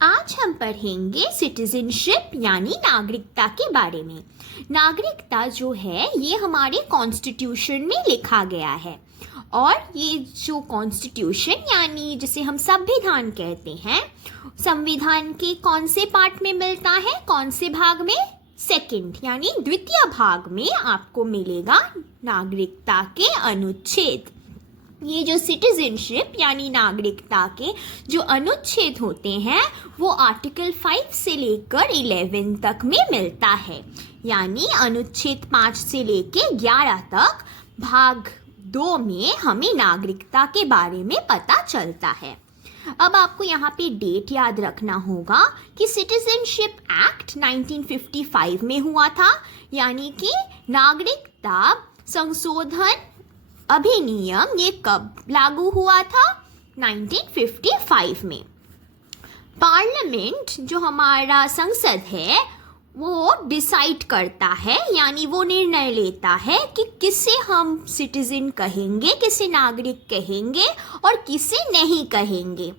आज हम पढ़ेंगे सिटीजनशिप यानी नागरिकता के बारे में। नागरिकता जो है ये हमारे कॉन्स्टिट्यूशन में लिखा गया है और ये जो कॉन्स्टिट्यूशन यानी जिसे हम संविधान कहते हैं, संविधान के कौन से पार्ट में मिलता है, कौन से भाग में? सेकंड यानी द्वितीय भाग में आपको मिलेगा नागरिकता के अनुच्छेद। ये जो सिटीजनशिप यानी नागरिकता के जो अनुच्छेद होते हैं वो आर्टिकल 5 से लेकर 11 तक में मिलता है, यानी अनुच्छेद 5 से लेकर 11 तक भाग 2 में हमें नागरिकता के बारे में पता चलता है। अब आपको यहाँ पे डेट याद रखना होगा कि सिटीजनशिप एक्ट 1955 में हुआ था, यानी कि नागरिकता संशोधन अधिनियम ये कब लागू हुआ था? 1955 में। पार्लियामेंट जो हमारा संसद है वो डिसाइड करता है, यानी वो निर्णय लेता है कि किसे हम सिटीजन कहेंगे, किसे नागरिक कहेंगे और किसे नहीं कहेंगे।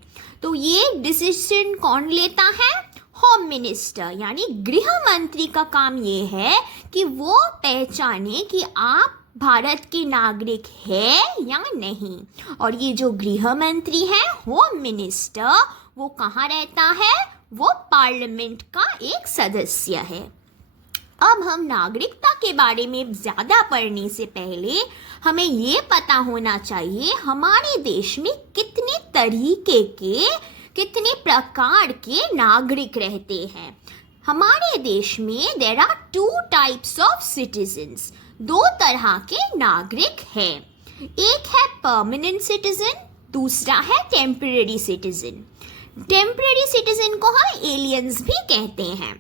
तो ये डिसीजन कौन लेता है? होम मिनिस्टर यानी गृह मंत्री का काम ये है कि वो पहचाने कि आप भारत के नागरिक है या नहीं। और ये जो गृह मंत्री है, होम मिनिस्टर, वो कहाँ रहता है? वो पार्लियामेंट का एक सदस्य है। अब हम नागरिकता के बारे में ज़्यादा पढ़ने से पहले हमें ये पता होना चाहिए हमारे देश में कितने तरीके के, कितने प्रकार के नागरिक रहते हैं। हमारे देश में there are 2 types of citizens, 2 तरह के नागरिक हैं। एक है परमानेंट सिटीजन, दूसरा है टेम्पररी सिटीजन। टेम्पररी सिटीजन को हम एलियंस भी कहते हैं।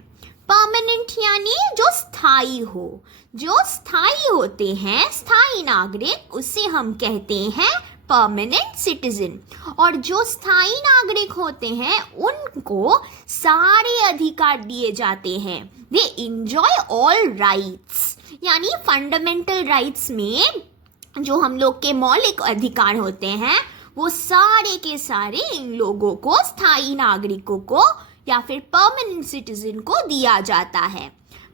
परमानेंट यानी जो स्थायी हो, जो स्थायी होते हैं, स्थायी नागरिक, उसे हम कहते हैं परमानेंट सिटीजन। और जो स्थायी नागरिक होते हैं उनको सारे अधिकार दिए जाते हैं। दे इंजॉय ऑल राइट्स, यानी फंडामेंटल राइट्स में जो हम लोग के मौलिक अधिकार होते हैं वो सारे के सारे इन लोगों को, स्थायी नागरिकों को या फिर परमानेंट सिटीजन को दिया जाता है।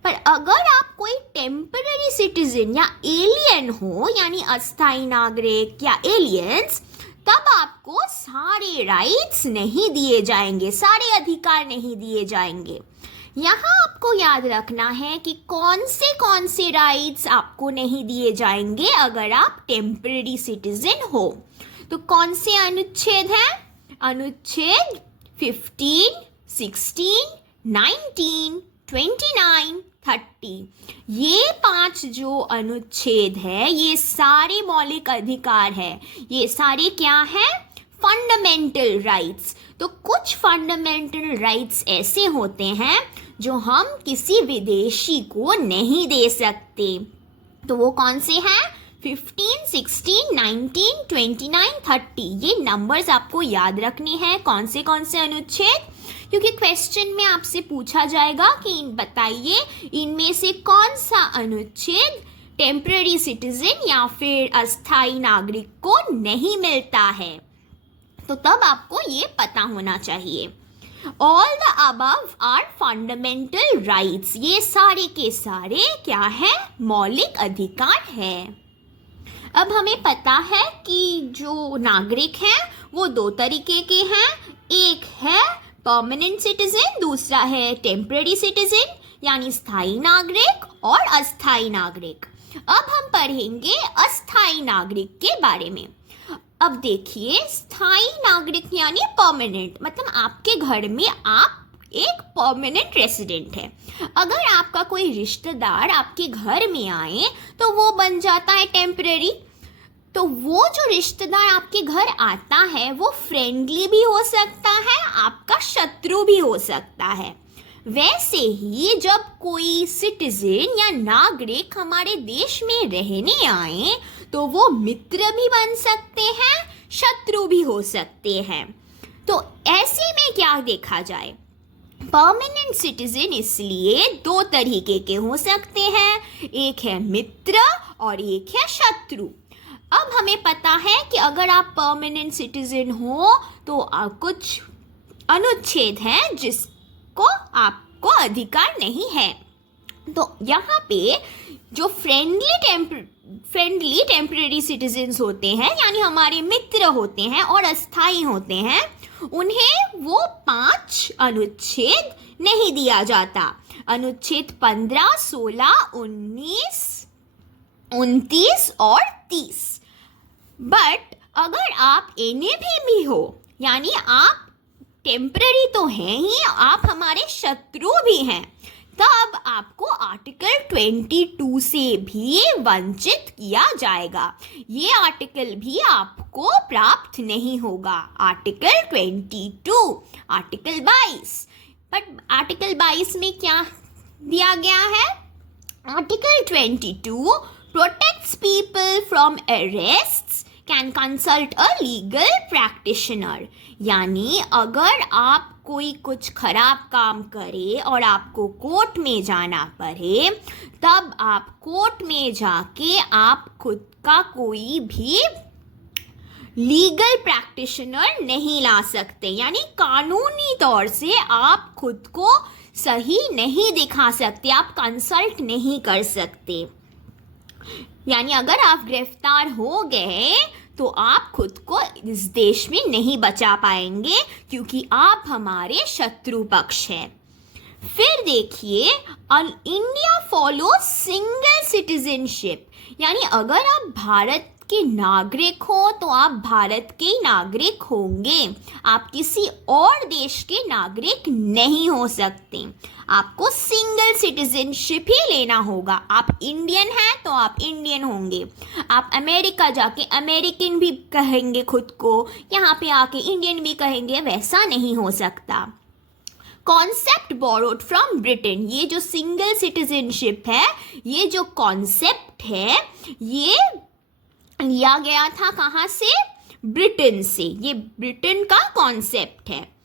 पर अगर आप कोई टेम्पररी सिटीजन या एलियन हो, यानी अस्थायी नागरिक या एलियंस, तब आपको सारे राइट्स नहीं दिए जाएंगे, सारे अधिकार नहीं दिए जाएंगे। यहाँ आपको याद रखना है कि कौन से राइट्स आपको नहीं दिए जाएंगे अगर आप टेम्पररी सिटीजन हो। तो कौन से अनुच्छेद हैं? अनुच्छेद 15, 16, 19, 29, 30। ये 5 जो अनुच्छेद है ये सारे मौलिक अधिकार है। ये सारे क्या हैं? Fundamental rights. तो कुछ फंडामेंटल राइट्स ऐसे होते हैं जो हम किसी विदेशी को नहीं दे सकते। तो वो कौन से हैं? 15, 16, 19, 29, 30। ये नंबर्स आपको याद रखने हैं, कौन से अनुच्छेद, क्योंकि क्वेश्चन में आपसे पूछा जाएगा कि बताइए इनमें से कौन सा अनुच्छेद टेम्पररी सिटीजन या फिर अस्थायी नागरिक को नहीं मिलता है। तो तब आपको ये पता होना चाहिए। All the above are fundamental rights. ये सारे के सारे क्या है? मौलिक अधिकार है। अब हमें पता है कि जो नागरिक हैं वो 2 तरीके के हैं। एक है परमानेंट सिटीजन, दूसरा है टेम्पररी सिटीजन यानी स्थायी नागरिक और अस्थायी नागरिक। अब हम पढ़ेंगे अस्थायी नागरिक के बारे में। अब देखिए, स्थायी नागरिक यानी परमानेंट, मतलब आपके घर में आप एक परमानेंट रेसिडेंट है। अगर आपका कोई रिश्तेदार आपके घर में आए तो वो बन जाता है टेम्पररी। तो वो जो रिश्तेदार आपके घर आता है वो फ्रेंडली भी हो सकता है, आपका शत्रु भी हो सकता है। वैसे ही जब कोई सिटीजन या नागरिक हमारे देश में रहने आए तो वो मित्र भी बन सकते हैं, शत्रु भी हो सकते हैं। तो ऐसे में क्या देखा जाए? परमानेंट सिटीजन इसलिए 2 तरीके के हो सकते हैं, एक है मित्र और एक है शत्रु। अब हमें पता है कि अगर आप परमानेंट सिटीजन हो तो कुछ अनुच्छेद है जिसको आपको अधिकार नहीं है। तो यहाँ पे जो फ्रेंडली टेम्परेरी सिटीजन्स होते हैं, यानी हमारे मित्र होते हैं और अस्थाई होते हैं, उन्हें वो 5 अनुच्छेद नहीं दिया जाता। अनुच्छेद 15, 16, 19, 29 और 30। बट अगर आप NAV भी हो, यानी आप टेम्पररी तो हैं ही, आप हमारे शत्रु भी हैं, तब आपको आर्टिकल 22 से भी वंचित किया जाएगा। ये आर्टिकल भी आपको प्राप्त नहीं होगा। Article 22, article 22। बट आर्टिकल 22 में क्या दिया गया है? Article 22 protects people from अरेस्ट्स, can consult a legal practitioner. यानी अगर आप कोई कुछ खराब काम करे और आपको कोर्ट में जाना पड़े, तब आप कोर्ट में जाके आप खुद का कोई भी लीगल प्रैक्टिशनर नहीं ला सकते। यानी कानूनी तौर से आप खुद को सही नहीं दिखा सकते, आप कंसल्ट नहीं कर सकते। यानी अगर आप गिरफ्तार हो गए तो आप खुद को इस देश में नहीं बचा पाएंगे, क्योंकि आप हमारे शत्रु पक्ष हैं। फिर देखिए, इंडिया फॉलो सिंगल सिटीजनशिप, यानी अगर आप भारत के नागरिक हो तो आप भारत के नागरिक होंगे, आप किसी और देश के नागरिक नहीं हो सकते। आपको सिंगल सिटीजनशिप ही लेना होगा। आप इंडियन हैं तो आप इंडियन होंगे, आप अमेरिका जाके अमेरिकन भी कहेंगे खुद को, यहाँ पे आके इंडियन भी कहेंगे, वैसा नहीं हो सकता। कॉन्सेप्ट बोरोड फ्रॉम ब्रिटेन, ये जो सिंगल सिटीजनशिप है, ये जो कॉन्सेप्ट है, ये लिया गया था कहाँ से? ब्रिटेन से। ये ब्रिटेन का कॉन्सेप्ट है।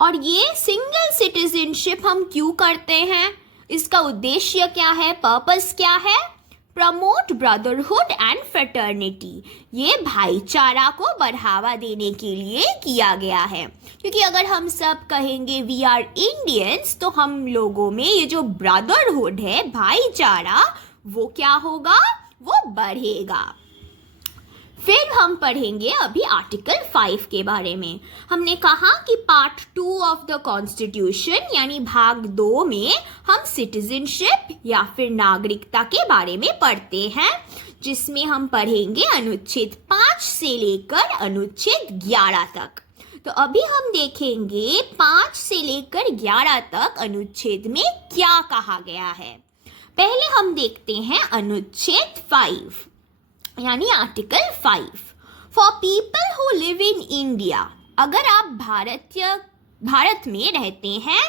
और ये सिंगल सिटीजनशिप हम क्यों करते हैं? इसका उद्देश्य क्या है? पर्पस क्या है? प्रमोट ब्रदरहुड एंड फ्रेटर्निटी, ये भाईचारा को बढ़ावा देने के लिए किया गया है। क्योंकि अगर हम सब कहेंगे वी आर इंडियंस, तो हम लोगों में ये जो ब्रदरहुड है, भाईचारा, वो क्या होगा? वो बढ़ेगा। फिर हम पढ़ेंगे अभी आर्टिकल 5 के बारे में। हमने कहा कि पार्ट 2 ऑफ द कॉन्स्टिट्यूशन, यानी भाग 2 में हम सिटीजनशिप या फिर नागरिकता के बारे में पढ़ते हैं, जिसमें हम पढ़ेंगे अनुच्छेद 5 से लेकर अनुच्छेद 11 तक। तो अभी हम देखेंगे 5 से लेकर 11 तक अनुच्छेद में क्या कहा गया है। पहले हम देखते हैं अनुच्छेद 5, यानी article 5। For people who live in India, अगर आप भारत में रहते हैं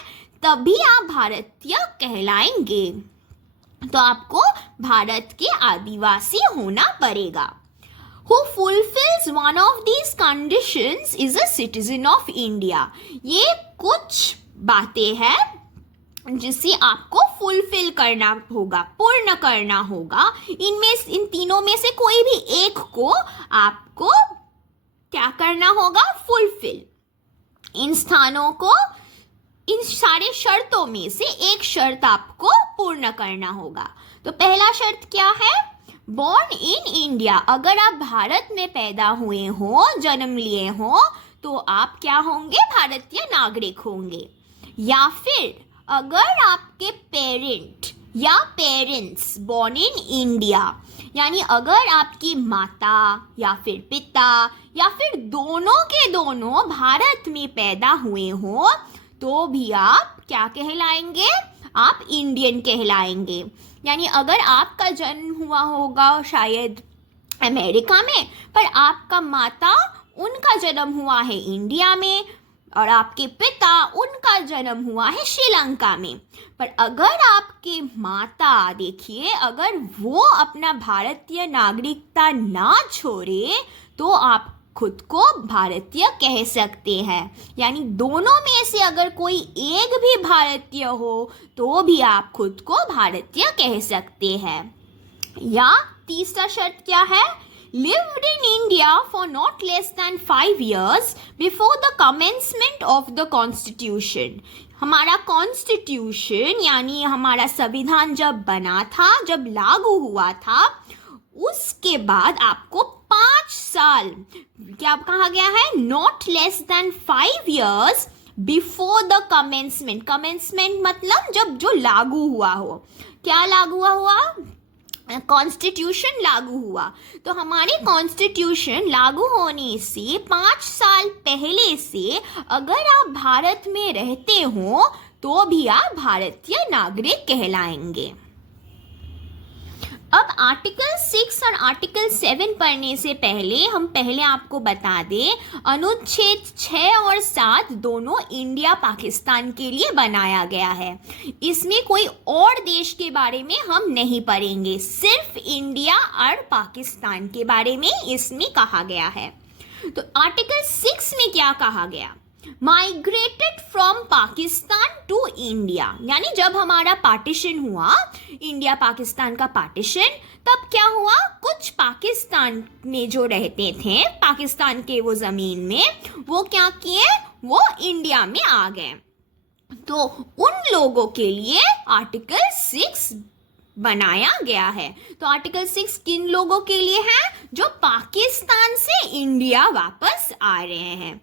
तभी आप भारतीय कहलाएंगे, तो आपको भारत के आदिवासी होना पड़ेगा। Who fulfills one of these conditions is a citizen of India, ये कुछ बातें हैं जिसे आपको फुलफिल करना होगा, पूर्ण करना होगा। इन तीनों में से कोई भी एक को आपको क्या करना होगा? फुलफिल। इन स्थानों को, इन सारे शर्तों में से एक शर्त आपको पूर्ण करना होगा। तो पहला शर्त क्या है? बॉर्न इन इंडिया, अगर आप भारत में पैदा हुए हो, जन्म लिए हो, तो आप क्या होंगे? भारतीय नागरिक होंगे। या फिर अगर आपके पेरेंट या पेरेंट्स बॉर्न इन इंडिया, यानी अगर आपकी माता या फिर पिता या फिर दोनों के दोनों भारत में पैदा हुए हो, तो भी आप क्या कहलाएंगे? आप इंडियन कहलाएंगे। यानी अगर आपका जन्म हुआ होगा शायद अमेरिका में, पर आपका माता, उनका जन्म हुआ है इंडिया में, और आपके पिता, उनका जन्म हुआ है श्रीलंका में, पर अगर आपके माता, देखिए, अगर वो अपना भारतीय नागरिकता ना छोड़े, तो आप खुद को भारतीय कह सकते हैं। यानी दोनों में से अगर कोई एक भी भारतीय हो, तो भी आप खुद को भारतीय कह सकते हैं। या तीसरा शर्त क्या है? lived in India for not less than 5 years before the commencement of the constitution. हमारा कॉन्स्टिट्यूशन यानी हमारा संविधान जब बना था, जब लागू हुआ था, उसके बाद आपको 5 साल क्या कहा गया है, not less than 5 years before the commencement. Commencement मतलब जब जो लागू हुआ हो. क्या लागू हुआ? कॉन्स्टिट्यूशन लागू हुआ. तो हमारे कॉन्स्टिट्यूशन लागू होने से 5 साल पहले से अगर आप भारत में रहते हो तो भी आप भारतीय नागरिक कहलाएंगे. अब आर्टिकल 6 और आर्टिकल 7 पढ़ने से पहले हम पहले आपको बता दें, अनुच्छेद 6 और 7 दोनों इंडिया पाकिस्तान के लिए बनाया गया है. इसमें कोई और देश के बारे में हम नहीं पढ़ेंगे, सिर्फ इंडिया और पाकिस्तान के बारे में इसमें कहा गया है. तो आर्टिकल 6 में क्या कहा गया? Migrated from Pakistan to India. यानी जब हमारा पार्टीशन हुआ, इंडिया पाकिस्तान का पार्टीशन, तब क्या हुआ, कुछ पाकिस्तान में जो रहते थे, पाकिस्तान के वो जमीन में, वो क्या किए, वो इंडिया में आ गए. तो उन लोगों के लिए आर्टिकल 6 बनाया गया है. तो आर्टिकल 6 किन लोगों के लिए है? जो पाकिस्तान से इंडिया वापस आ रहे हैं,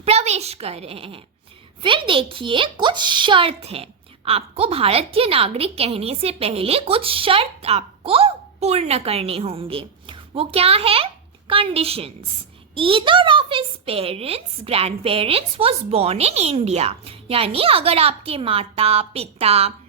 प्रवेश कर रहे हैं. फिर देखिए कुछ शर्त है. आपको भारतीय नागरिक कहने से पहले कुछ शर्त आपको पूर्ण करने होंगे. वो क्या है? Conditions. Either of his parents, grandparents was born in India. यानी अगर आपके माता पिता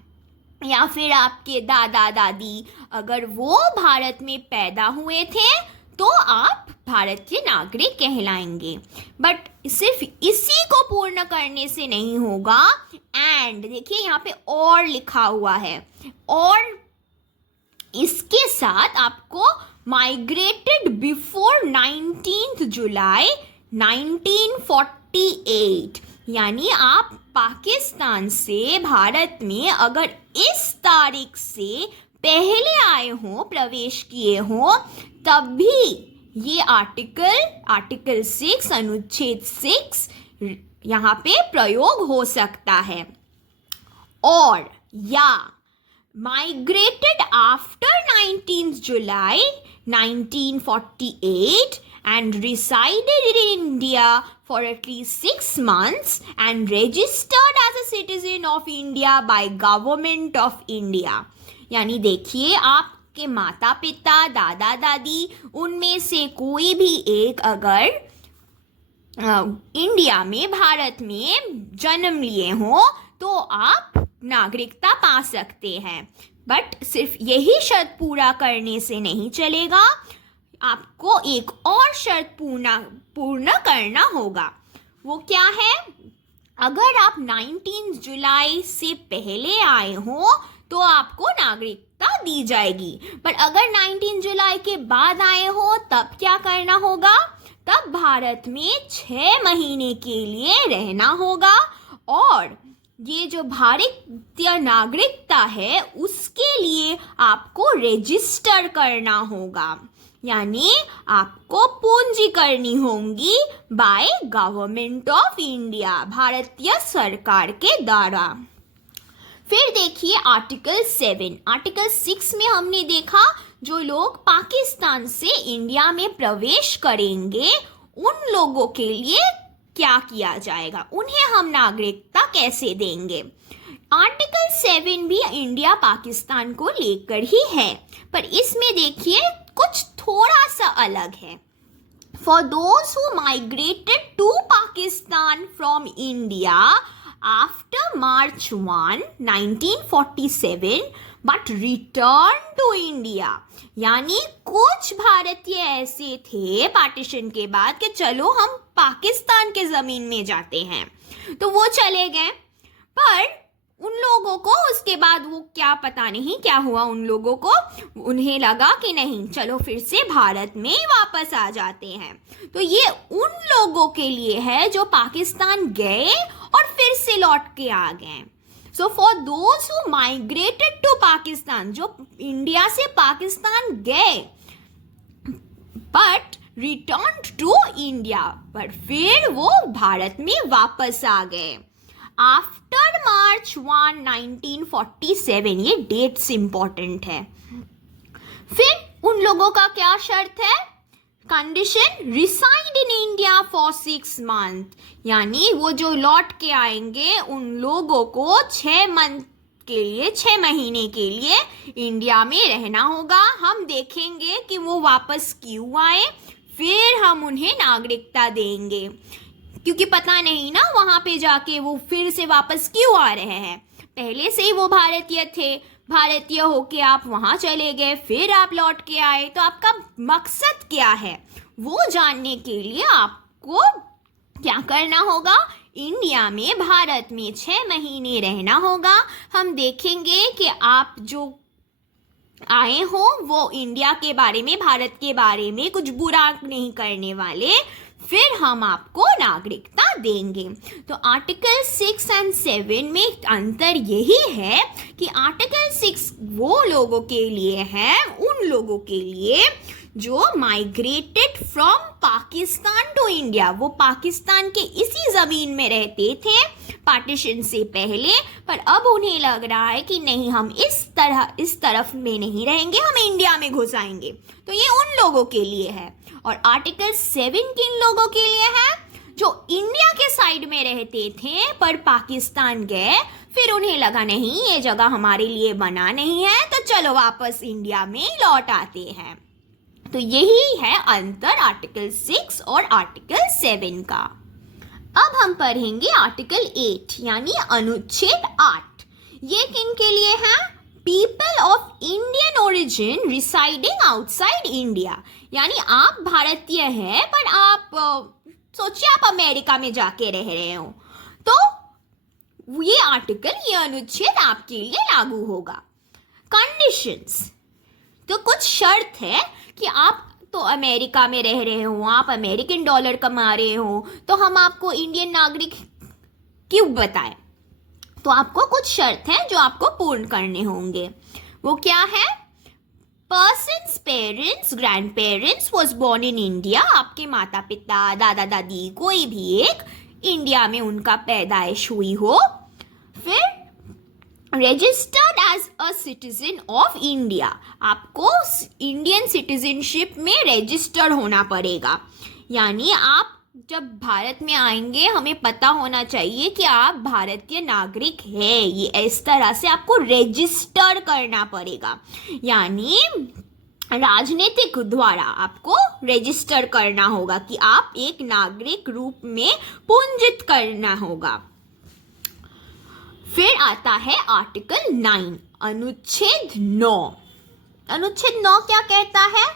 या फिर आपके दादा दादी अगर वो भारत में पैदा हुए थे तो आप भारतीय नागरिक कहलाएंगे. बट सिर्फ इसी को पूर्ण करने से नहीं होगा. एंड देखिए यहाँ पे और लिखा हुआ है, और इसके साथ आपको माइग्रेटेड बिफोर 19 जुलाई 1948. यानी आप पाकिस्तान से भारत में अगर इस तारीख से पहले आए हो, प्रवेश किए हो, तब भी ये आर्टिकल 6 अनुच्छेद 6 यहाँ पे प्रयोग हो सकता है. और या migrated after 19 July 1948 and resided in India for at least 6 months and registered as a citizen of India by Government of India. यानी देखिए आपके माता पिता दादा दादी उनमें से कोई भी एक अगर इंडिया में भारत में जन्म लिए हो तो आप नागरिकता पा सकते हैं. बट सिर्फ यही शर्त पूरा करने से नहीं चलेगा, आपको एक और शर्त पूर्ण करना होगा. वो क्या है? अगर आप 19 जुलाई से पहले आए हो तो आपको नागरिकता दी जाएगी. पर अगर 19 जुलाई के बाद आए हो तब क्या करना होगा? तब भारत में 6 महीने के लिए रहना होगा. और ये जो भारतीय नागरिकता है उसके लिए आपको रजिस्टर करना होगा. यानी आपको पूंजी करनी होगी बाय गवर्नमेंट ऑफ इंडिया, भारतीय सरकार के द्वारा. फिर देखिए आर्टिकल 7. आर्टिकल 6 में हमने देखा जो लोग पाकिस्तान से इंडिया में प्रवेश करेंगे उन लोगों के लिए क्या किया जाएगा, उन्हें हम नागरिकता कैसे देंगे. आर्टिकल 7 भी इंडिया पाकिस्तान को लेकर ही है, पर इसमें देखिए कुछ थोड़ा सा अलग है. For those who migrated to Pakistan from India after March 1, 1947 but return to India. यानी कुछ भारतीय ऐसे थे पार्टीशन के बाद कि चलो हम पाकिस्तान के ज़मीन में जाते हैं, तो वो चले गए. पर उन लोगों को उसके बाद वो क्या पता नहीं क्या हुआ, उन लोगों को उन्हें लगा कि नहीं चलो फिर से भारत में वापस आ जाते हैं. तो ये उन लोगों के लिए है जो पाकिस्तान गए और फिर से लौट के आ गए. So for those who migrated to Pakistan, जो इंडिया से पाकिस्तान गए बट रिटर्न टू इंडिया, पर फिर वो भारत में वापस आ गए आफ्टर मार्च 1, 1947। ये डेट्स इंपॉर्टेंट है। फिर उन लोगों का क्या शर्त है? Condition, reside in India for 6 month, यानी वो जो लौट के आएंगे उन लोगों को 6 मंथ के लिए, 6 महीने के लिए इंडिया में रहना होगा। हम देखेंगे कि वो वापस क्यों आए, फिर हम उन्हें नागरिकता देंगे, क्योंकि पता नहीं ना वहाँ पे जाके वो फिर से वापस क्यों आ रहे हैं। पहले से ही वो भारतीय थे, भारतीय होके आप वहाँ चले गए, फिर आप लौट के आए, तो आपका मकसद क्या है वो जानने के लिए आपको क्या करना होगा? इंडिया में, भारत में 6 महीने रहना होगा। हम देखेंगे कि आप जो आए हो वो इंडिया के बारे में, भारत के बारे में कुछ बुरा नहीं करने वाले, फिर हम आपको नागरिकता देंगे। तो आर्टिकल 6 और 7 में अंतर यही है कि आर्टिकल 6 वो लोगों के लिए है, उन लोगों के लिए जो migrated from Pakistan to India, वो पाकिस्तान के इसी ज़मीन में रहते थे पार्टीशन से पहले, पर अब उन्हें लग रहा है कि नहीं, हम इस तरफ में नहीं रहेंगे, हम इंडिया में घुस आएंगे। तो ये उन लोगों के लिए है। और आर्टिकल 7 किन लोगों के लिए है? जो इंडिया के साइड में रहते थे पर पाकिस्तान गए, फिर उन्हें लगा नहीं, ये जगह हमारे लिए बना नहीं है, तो चलो वापस इंडिया में लौट आते हैं। तो यही है अंतर आर्टिकल 6 और आर्टिकल 7 का। अब हम पढ़ेंगे आर्टिकल 8 यानी अनुच्छेद 8। ये किन के लिए है? People of Indian origin residing outside India, यानी आप भारतीय हैं पर आप सोचिए आप अमेरिका में जाके रह रहे हो, तो ये आर्टिकल, ये अनुच्छेद आपके लिए लागू होगा। कंडीशंस, तो कुछ शर्त है कि आप तो अमेरिका में रह रहे हो, आप अमेरिकन डॉलर कमा रहे हो, तो हम आपको इंडियन नागरिक क्यों बताएं? तो आपको कुछ शर्त हैं जो आपको पूर्ण करने होंगे। वो क्या है? Persons parents, grandparents was born in India, आपके माता पिता, दादा दादी, कोई भी एक इंडिया में उनका पैदाइश हुई हो। फिर registered as a citizen of India, आपको इंडियन सिटीजनशिप में रजिस्टर्ड होना पड़ेगा, यानी आप जब भारत में आएंगे हमें पता होना चाहिए कि आप भारतीय नागरिक हैं। ये इस तरह से आपको रजिस्टर करना पड़ेगा, यानी राजनीतिक द्वारा आपको रजिस्टर करना होगा कि आप एक नागरिक रूप में पंजीकृत करना होगा। फिर आता है आर्टिकल 9 अनुच्छेद 9। अनुच्छेद 9 क्या कहता है?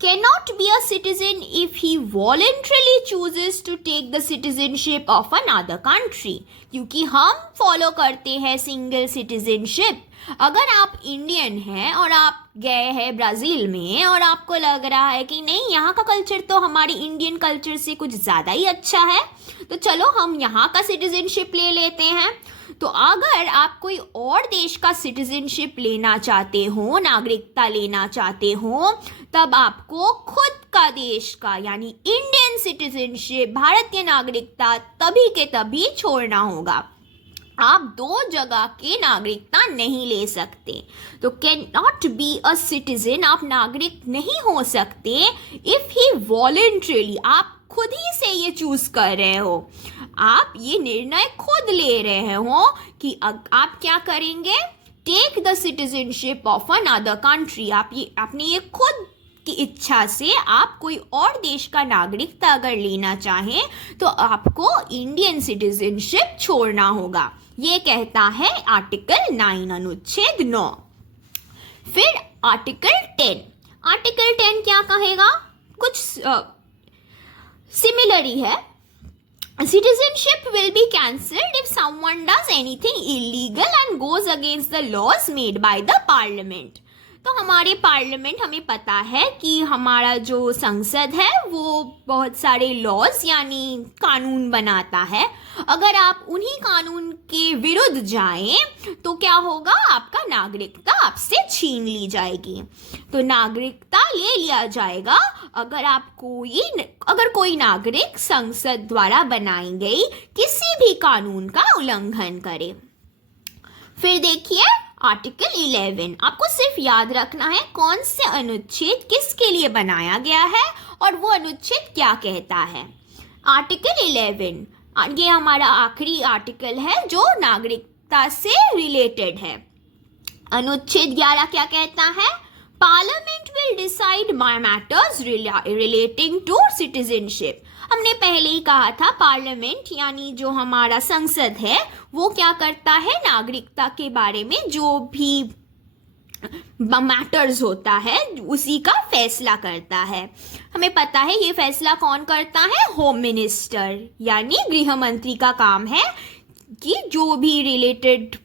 Cannot be a citizen if he voluntarily chooses to take the citizenship of another country, क्योंकि हम फॉलो करते हैं सिंगल सिटीजनशिप। अगर आप इंडियन हैं और आप गए हैं ब्राज़ील में और आपको लग रहा है कि नहीं, यहाँ का कल्चर तो हमारी इंडियन कल्चर से कुछ ज़्यादा ही अच्छा है, तो चलो हम यहाँ का सिटीजनशिप ले लेते हैं। तो अगर आप कोई और देश का सिटीजनशिप लेना चाहते हो, नागरिकता लेना चाहते हो, तब आपको खुद का देश का यानी इंडियन सिटीजनशिप, भारतीय नागरिकता तभी के तभी छोड़ना होगा। आप 2 जगह के नागरिकता नहीं ले सकते। तो can not be a citizen, आप नागरिक नहीं हो सकते इफ ही वॉलंटरीली, आप खुद ही से ये चूज कर रहे हो, आप ये निर्णय खुद ले रहे हो कि आप क्या करेंगे, take the citizenship of another country. आपने ये खुद की इच्छा से आप कोई और देश का नागरिकता अगर लेना चाहें तो आपको इंडियन सिटीजनशिप छोड़ना होगा। ये कहता है आर्टिकल 9 अनुच्छेद 9। फिर आर्टिकल 10। आर्टिकल 10 क्या कहेगा? कुछ सिमिलर ही है। Citizenship will be cancelled if someone does anything illegal and goes against the laws made by the parliament. तो हमारे पार्लियामेंट, हमें पता है कि हमारा जो संसद है वो बहुत सारे लॉज यानी कानून बनाता है। अगर आप उन्हीं कानून के विरुद्ध जाएं तो क्या होगा, आपका नागरिकता आपसे छीन ली जाएगी। तो नागरिकता ले लिया जाएगा अगर कोई नागरिक संसद द्वारा बनाई गई किसी भी कानून का उल्लंघन करे। फिर देखिए आर्टिकल 11, आपको सिर्फ याद रखना है कौन से अनुच्छेद किसके लिए बनाया गया है और वो अनुच्छेद क्या कहता है। आर्टिकल 11 ये हमारा आखिरी आर्टिकल है जो नागरिकता से रिलेटेड है। अनुच्छेद 11 क्या कहता है, parliament will decide matters relating to citizenship. हमने पहले ही कहा था पार्लियामेंट यानी जो हमारा संसद है वो क्या करता है, नागरिकता के बारे में जो भी मैटर्स होता है उसी का फैसला करता है। हमें पता है ये फैसला कौन करता है, होम मिनिस्टर यानी गृह मंत्री का काम है कि जो भी रिलेटेड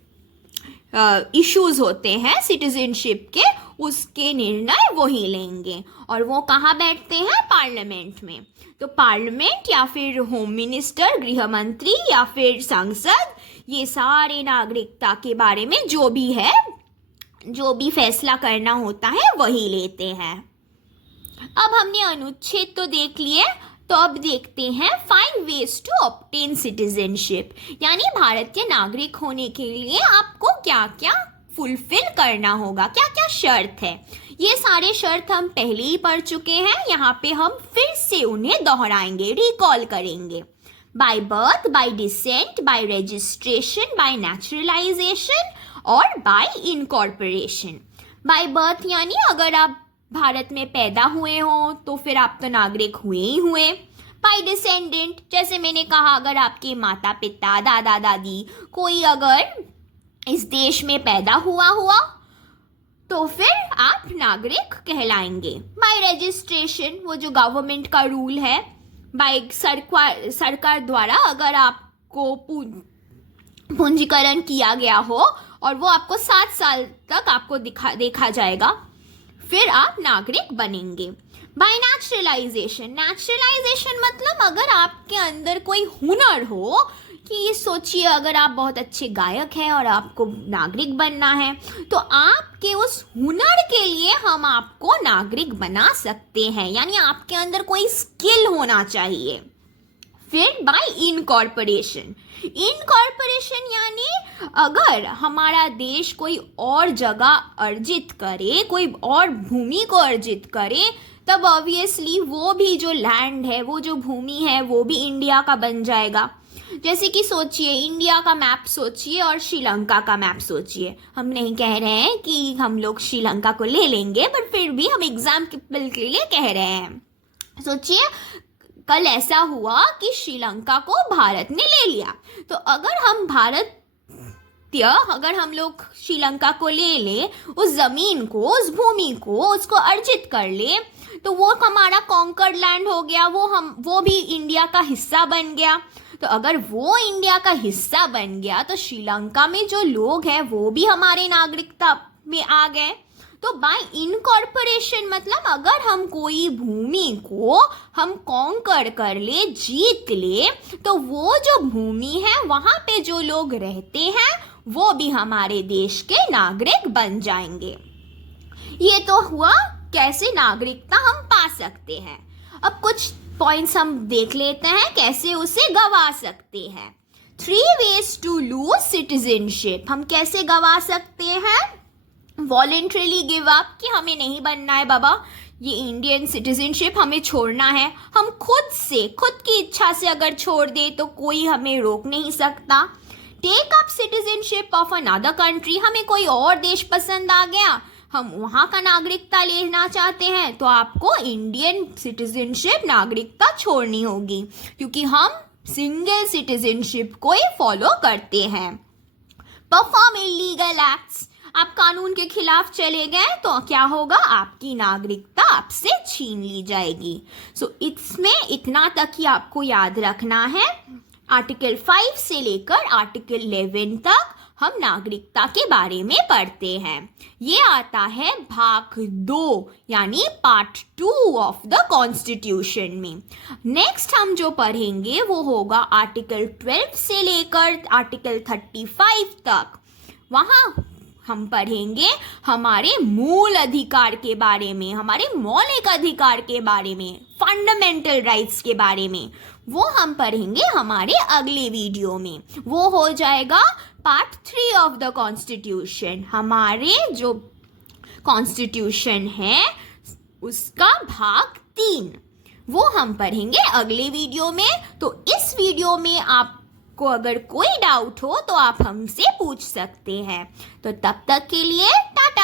इश्यूज होते हैं सिटीजनशिप के उसके निर्णय वही लेंगे। और वो कहाँ बैठते हैं, पार्लियामेंट में। तो पार्लियामेंट या फिर होम मिनिस्टर, गृह मंत्री या फिर संसद, ये सारे नागरिकता के बारे में जो भी फैसला करना होता है वही लेते हैं। अब हमने अनुच्छेद तो देख लिए, तो अब देखते हैं 5 ways टू ऑब्टेन सिटीजनशिप, यानी भारतीय नागरिक होने के लिए आपको क्या क्या फुलफिल करना होगा, क्या क्या शर्त है। ये सारे शर्त हम पहले ही पढ़ चुके हैं, यहाँ पे हम फिर से उन्हें दोहराएंगे, रिकॉल करेंगे। By birth, bye decent, bye registration, bye naturalisation और बाय इनकॉर्पोरेशन। बाय बर्थ यानी अगर आप भारत में पैदा हुए हो तो फिर आप तो नागरिक हुए ही हुए। बाय डिसेंडेंट, जैसे मैंने कहा अगर आपके माता पिता, दादा दादी कोई अगर इस देश में पैदा हुआ तो फिर आप नागरिक कहलाएंगे। बाय रजिस्ट्रेशन, वो जो गवर्नमेंट का रूल है, बाय सरकार द्वारा अगर आपको पूंजीकरण किया गया हो और वो आपको 7 साल तक आपको देखा जाएगा, फिर आप नागरिक बनेंगे। बाय नेचुरलाइजेशन, नेचुरलाइजेशन मतलब अगर आपके अंदर कोई हुनर हो कि ये सोचिए अगर आप बहुत अच्छे गायक हैं और आपको नागरिक बनना है तो आपके उस हुनर के लिए हम आपको नागरिक बना सकते हैं, यानी आपके अंदर कोई स्किल होना चाहिए। फिर बाय इनकॉर्पोरेशन, इनकॉर्पोरेशन यानी अगर हमारा देश कोई और जगह अर्जित करे, कोई और भूमि को अर्जित करे, तब ऑब्वियसली वो भी जो लैंड है, वो जो भूमि है, वो भी इंडिया का बन जाएगा। जैसे कि सोचिए इंडिया का मैप सोचिए और श्रीलंका का मैप सोचिए। हम नहीं कह रहे हैं कि हम लोग श्रीलंका को ले लेंगे, बट फिर भी हम एग्जाम्पल के लिए कह रहे हैं। सोचिए कल ऐसा हुआ कि श्रीलंका को भारत ने ले लिया, तो अगर हम लोग श्रीलंका को ले ले, उस जमीन को, उस भूमि को, उसको अर्जित कर ले, तो वो हमारा कॉन्कर्ड लैंड हो गया, वो भी इंडिया का हिस्सा बन गया। तो अगर वो इंडिया का हिस्सा बन गया तो श्रीलंका में जो लोग हैं वो भी हमारे नागरिकता में आ गए। तो बाय इनकॉर्पोरेशन मतलब अगर हम कोई भूमि को हम कॉन्कर कर ले, जीत ले, तो वो जो भूमि है वहाँ पे जो लोग रहते हैं वो भी हमारे देश के नागरिक बन जाएंगे। ये तो हुआ कैसे नागरिकता हम पा सकते हैं। अब कुछ पॉइंट्स हम देख लेते हैं कैसे उसे गवा सकते हैं। 3 ways टू लूज सिटीजनशिप, हम कैसे गवा सकते हैं। वॉलेंट्रीली गिव अप, कि हमें नहीं बनना है बाबा, ये इंडियन सिटीजनशिप हमें छोड़ना है। हम खुद की इच्छा से अगर छोड़ दे तो कोई हमें रोक नहीं सकता। Take up citizenship of another country, हमें कोई और देश पसंद आ गया, हम वहाँ का नागरिकता लेना चाहते हैं, तो आपको इंडियन सिटीजनशिप नागरिकता छोड़नी होगी, क्योंकि हम सिंगल सिटीजनशिप को ही फॉलो करते हैं। परफॉर्म इलीगल एक्ट्स, आप कानून के खिलाफ चले गए तो क्या होगा, आपकी नागरिकता आपसे छीन ली जाएगी। सो इसमें इतना तक ही आपको याद रखना है। आर्टिकल 5 से लेकर आर्टिकल 11 तक हम नागरिकता के बारे में पढ़ते हैं। ये आता है भाग 2 यानी पार्ट 2 ऑफ द कॉन्स्टिट्यूशन में। नेक्स्ट हम जो पढ़ेंगे वो होगा आर्टिकल 12 से लेकर आर्टिकल 35 तक। वहाँ हम पढ़ेंगे हमारे मूल अधिकार के बारे में, हमारे मौलिक अधिकार के बारे में, फंडामेंटल राइट्स के बारे में। वो हम पढ़ेंगे हमारे अगले वीडियो में। वो हो जाएगा पार्ट 3 ऑफ द कॉन्स्टिट्यूशन। हमारे जो कॉन्स्टिट्यूशन है उसका भाग 3 वो हम पढ़ेंगे अगले वीडियो में। तो इस वीडियो में आपको अगर कोई डाउट हो तो आप हमसे पूछ सकते हैं। तो तब तक के लिए टाटा।